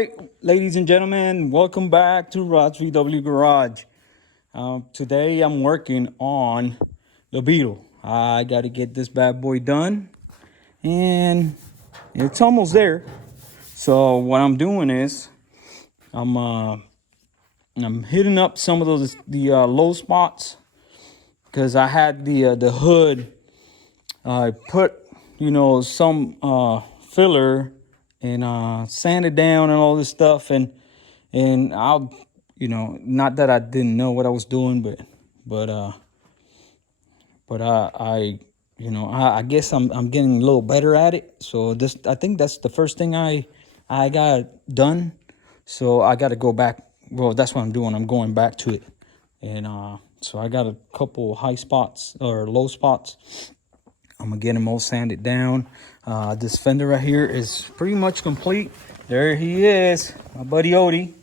right, ladies and gentlemen, welcome back to Rod's VW Garage. Today I'm working on the Beetle. I got to get this bad boy done, and it's almost there. So what I'm doing is I'm hitting up some of the low spots because I had the hood. I put some filler and sanded down and all this stuff, and I'll not that I didn't know what I was doing, but I guess I'm getting a little better at it. So I think that's the first thing I got done. So I got to go back. Well, that's what I'm doing. I'm going back to it, and so I got a couple high spots or low spots. I'm gonna get them all sanded down. This fender right here is pretty much complete. There he is, my buddy Odie.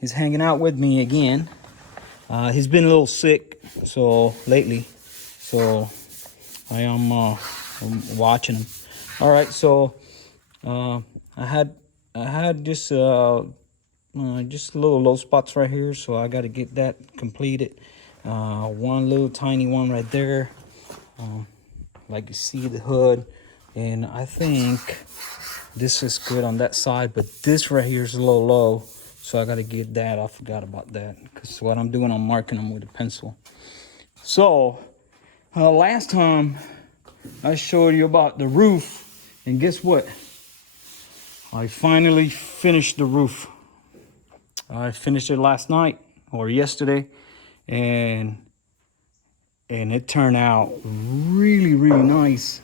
He's hanging out with me again. He's been a little sick lately, so I'm watching him. All right, so I had just little low spots right here, so I got to get that completed. One little tiny one right there. Like you see the hood, and I think this is good on that side, but this right here is a little low, so I got to get that. I forgot about that because what I'm doing, I'm marking them with a pencil. So last time I showed you about the roof, and guess what? I finally finished the roof. I finished it last night or yesterday, and it turned out really nice.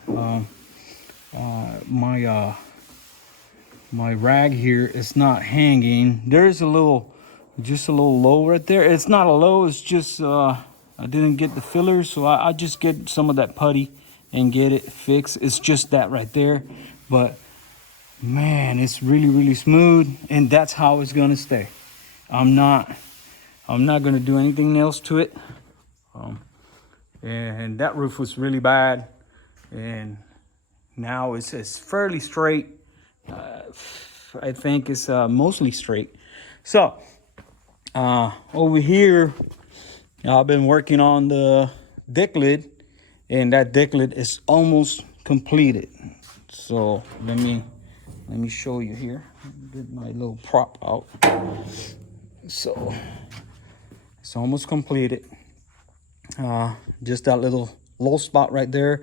My rag here is not hanging. There's just a little low right there. It's not a low, it's just I didn't get the filler, so I just get some of that putty and get it fixed. It's just that right there, but man, it's really smooth, and that's how it's gonna stay. I'm not gonna do anything else to it. And that roof was really bad, and now it's fairly straight. I think it's mostly straight. So over here, I've been working on the deck lid, and that deck lid is almost completed. So let me show you here. Get my little prop out. So it's almost completed. Just that little low spot right there,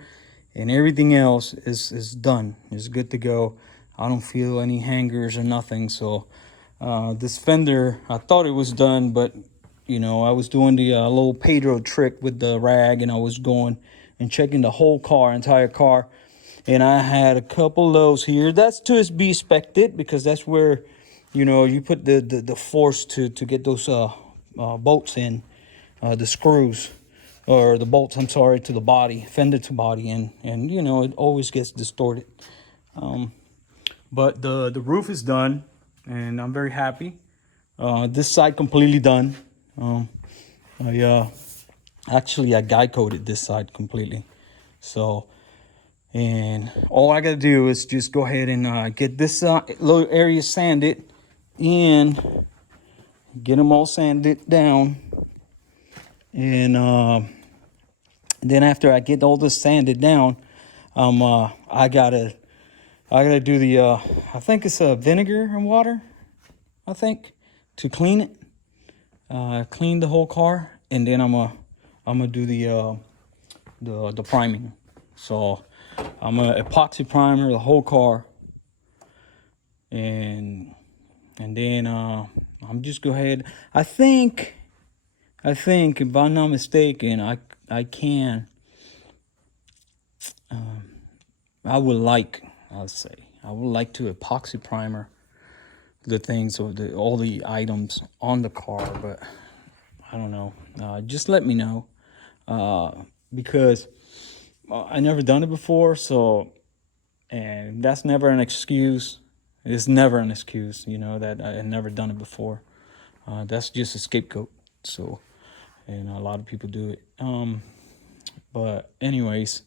and everything else is done. It's good to go. I don't feel any hangers or nothing. So this fender, I thought it was done, but I was doing the little Pedro trick with the rag, and I was going and checking the whole car, entire car, and I had a couple lows here. That's to be expected, because that's where you put the force to get those bolts in, the screws, or the bolts, I'm sorry, to the body, fender to body, and it always gets distorted. But the roof is done, and I'm very happy. This side completely done. I guy coated this side completely. So, and all I gotta do is just go ahead and get this little area sanded, and get them all sanded down, and then after I get all this sanded down, I gotta do the I think it's vinegar and water, I think, to clean it, clean the whole car, and then I'm gonna do the priming. So I'm gonna epoxy primer the whole car, and then I'm just go ahead. I think if I'm not mistaken, I can. I would like to epoxy primer the things, or all the items on the car, but I don't know. Just let me know, because I never done it before. So, and that's never an excuse. It's never an excuse, that I never done it before. That's just a scapegoat. So, and a lot of people do it. But anyways,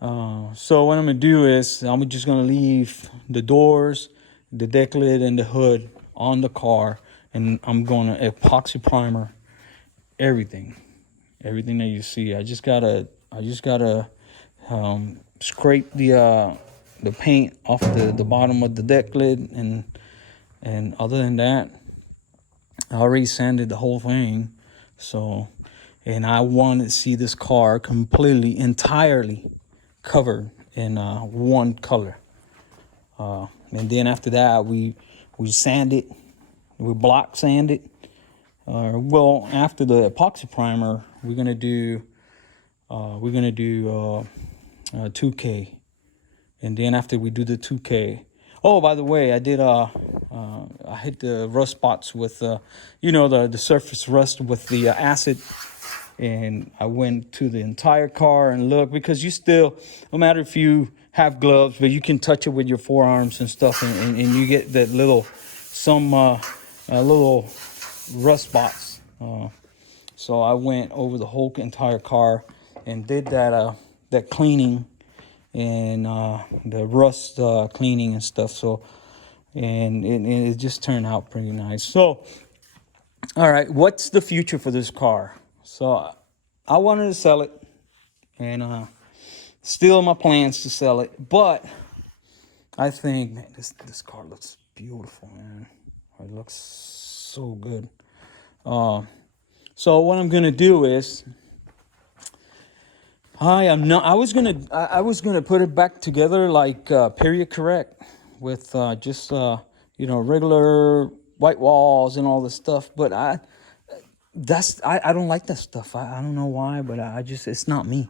so what I'm gonna do is I'm just gonna leave the doors the deck lid and the hood on the car, and I'm going to epoxy primer everything that you see. I just gotta scrape the paint off the bottom of the deck lid, and other than that, I already sanded the whole thing. So, and I want to see this car completely, entirely covered in one color. And then after that, we sand it, we block sand it. Well, after the epoxy primer, we're gonna do 2K, and then after we do the 2K. Oh, by the way, I did I hit the rust spots with the surface rust with the acid, and I went to the entire car and looked, because you still, no matter if you have gloves, but you can touch it with your forearms and stuff, and you get that little little rust spots. So I went over the whole entire car and did that cleaning and the rust cleaning and stuff. So, and it just turned out pretty nice. So, all right, what's the future for this car? So I wanted to sell it, and still my plans to sell it, but I think, man, this car looks beautiful, man. It looks so good. So what I'm gonna do is, I was gonna put it back together like period correct, with just regular white walls and all this stuff. But I don't like that stuff. I don't know why, but it's not me,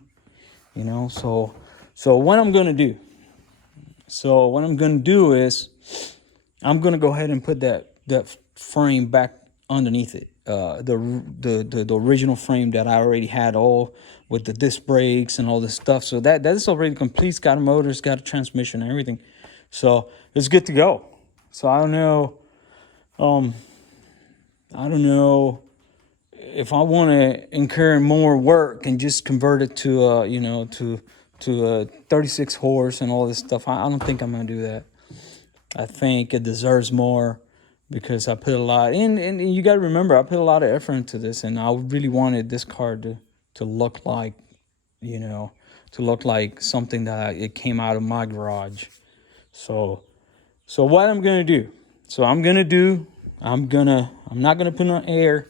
So what I'm gonna do. So what I'm gonna do is, I'm gonna go ahead and put that frame back underneath it. The original frame that I already had, all with the disc brakes and all this stuff. So that is already complete. It's got a motor, it's got a transmission and everything. So it's good to go. So I don't know if I want to incur more work and just convert it to a 36 horse and all this stuff. I don't think I'm gonna do that. I think it deserves more, because I put a lot in, and you got to remember, I put a lot of effort into this, and I really wanted this car to look like, something that it came out of my garage. So what I'm gonna do? I'm not gonna put on air.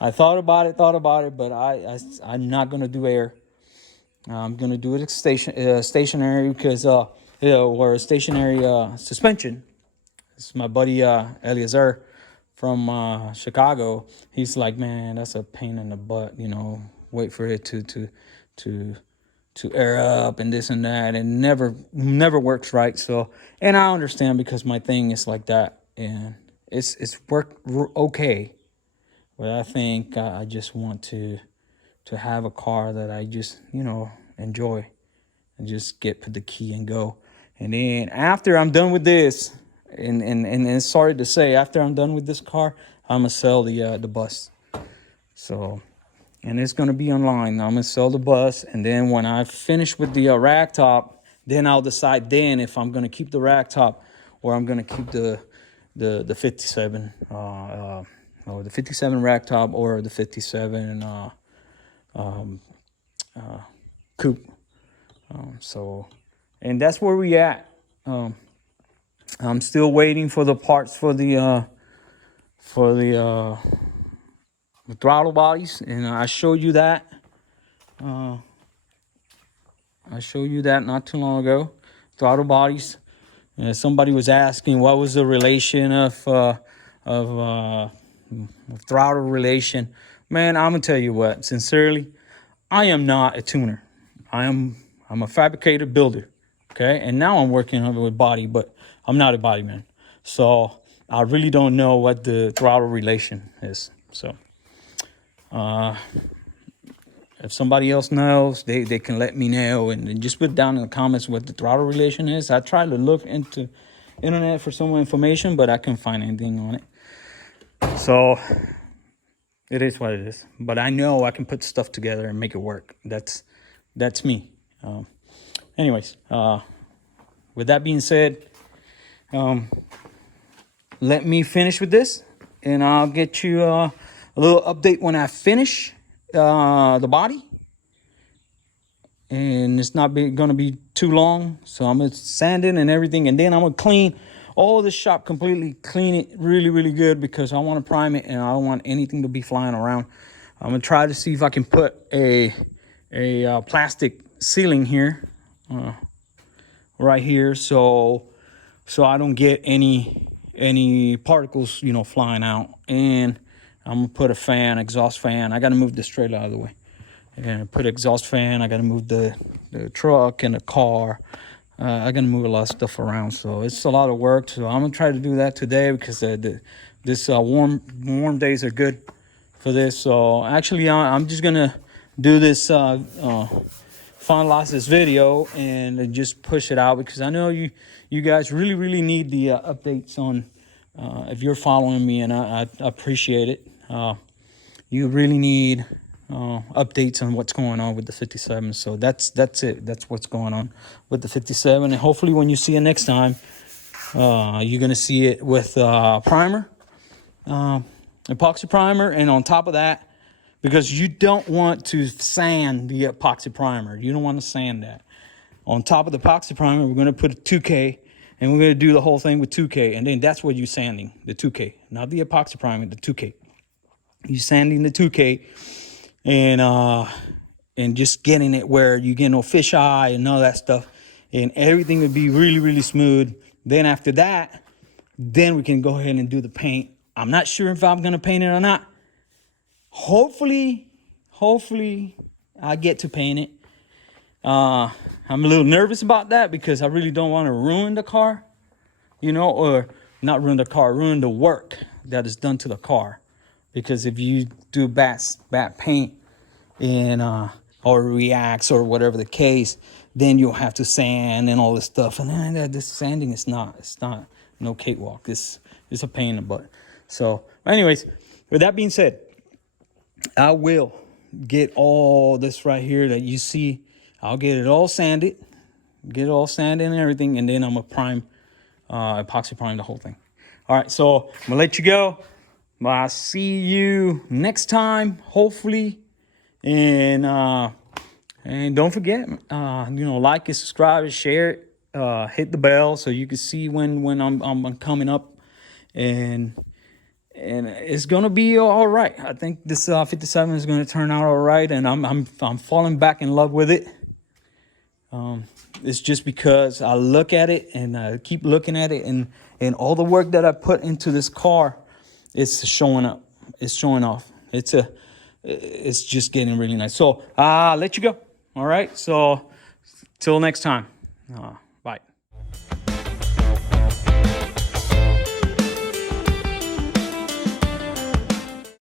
I thought about it, but I'm not gonna do air. I'm gonna do it stationary, because or stationary suspension. It's my buddy Eliezer from Chicago. He's like, man, that's a pain in the butt. Wait for it to air up and this and that, and never works right. So, and I understand, because my thing is like that, and it's worked okay. But I think I just want to have a car that I just enjoy, and just put the key and go. And then after I'm done with this, and sorry to say, after I'm done with this car, I'm gonna sell the bus. So, and it's gonna be online. I'm gonna sell the bus, and then when I finish with the rack top, then I'll decide then if I'm gonna keep the rack top, or I'm gonna keep the 57 or the 57 rack top, or the 57 coupe. So, and that's where we at. I'm still waiting for the parts for the throttle bodies, and I showed you that. I showed you that not too long ago. Throttle bodies. Somebody was asking what was the relation of throttle relation. Man, I'm gonna tell you what. Sincerely, I am not a tuner. I'm a fabricator builder. Okay, and now I'm working with body, but I'm not a body man. So I really don't know what the throttle relation is. So if somebody else knows, they can let me know, and just put down in the comments what the throttle relation is. I tried to look into internet for some more information, but I couldn't find anything on it. So it is what it is. But I know I can put stuff together and make it work. That's me. Anyways, with that being said, let me finish with this, and I'll get you a little update when I finish the body. And it's not going to be too long, so I'm going to sand it and everything, and then I'm going to clean all the shop completely, clean it really, really good, because I want to prime it and I don't want anything to be flying around. I'm going to try to see if I can put a plastic ceiling here, right here, so I don't get any particles, you know, flying out. And I'm gonna put a fan, exhaust fan. I gotta move this trailer out of the way and put exhaust fan. I gotta move the truck and the car. I gotta move a lot of stuff around, so it's a lot of work. So I'm gonna try to do that today, because this warm days are good for this. So actually, I'm just gonna do this, finalize this video and just push it out, because I know you guys really need the updates on, if you're following me, and I appreciate it. You really need updates on what's going on with the 57. So that's it. That's what's going on with the 57. And hopefully when you see it next time, you're gonna see it with primer, epoxy primer, and on top of that, because you don't want to sand the epoxy primer. You don't want to sand that. On top of the epoxy primer, we're going to put a 2K, and we're going to do the whole thing with 2K. And then that's what you're sanding, the 2K. Not the epoxy primer, the 2K. You're sanding the 2K and just getting it where you get no fisheye and all that stuff. And everything will be really smooth. Then after that, then we can go ahead and do the paint. I'm not sure if I'm going to paint it or not. Hopefully I get to paint it. I'm a little nervous about that, because I really don't want to ruin the car, you know, or not ruin the car, ruin the work that is done to the car. Because if you do bad paint and or reacts or whatever the case, then you'll have to sand and all this stuff. And this sanding is it's not no cakewalk. This is a pain in the butt. So anyways, with that being said, I will get all this right here that you see. I'll get it all sanded, and everything, and then I'm going to prime, epoxy prime the whole thing. All right, so I'm going to let you go. I'll see you next time, hopefully. And don't forget, you know, like and subscribe and share it. Hit the bell so you can see when I'm coming up. And it's gonna be all right. I think this 57 is gonna turn out all right, and I'm falling back in love with it. It's just because I look at it and I keep looking at it, and all the work that I put into this car, it's showing up. It's showing off. It's just getting really nice. So I'll let you go. All right. So till next time. Bye.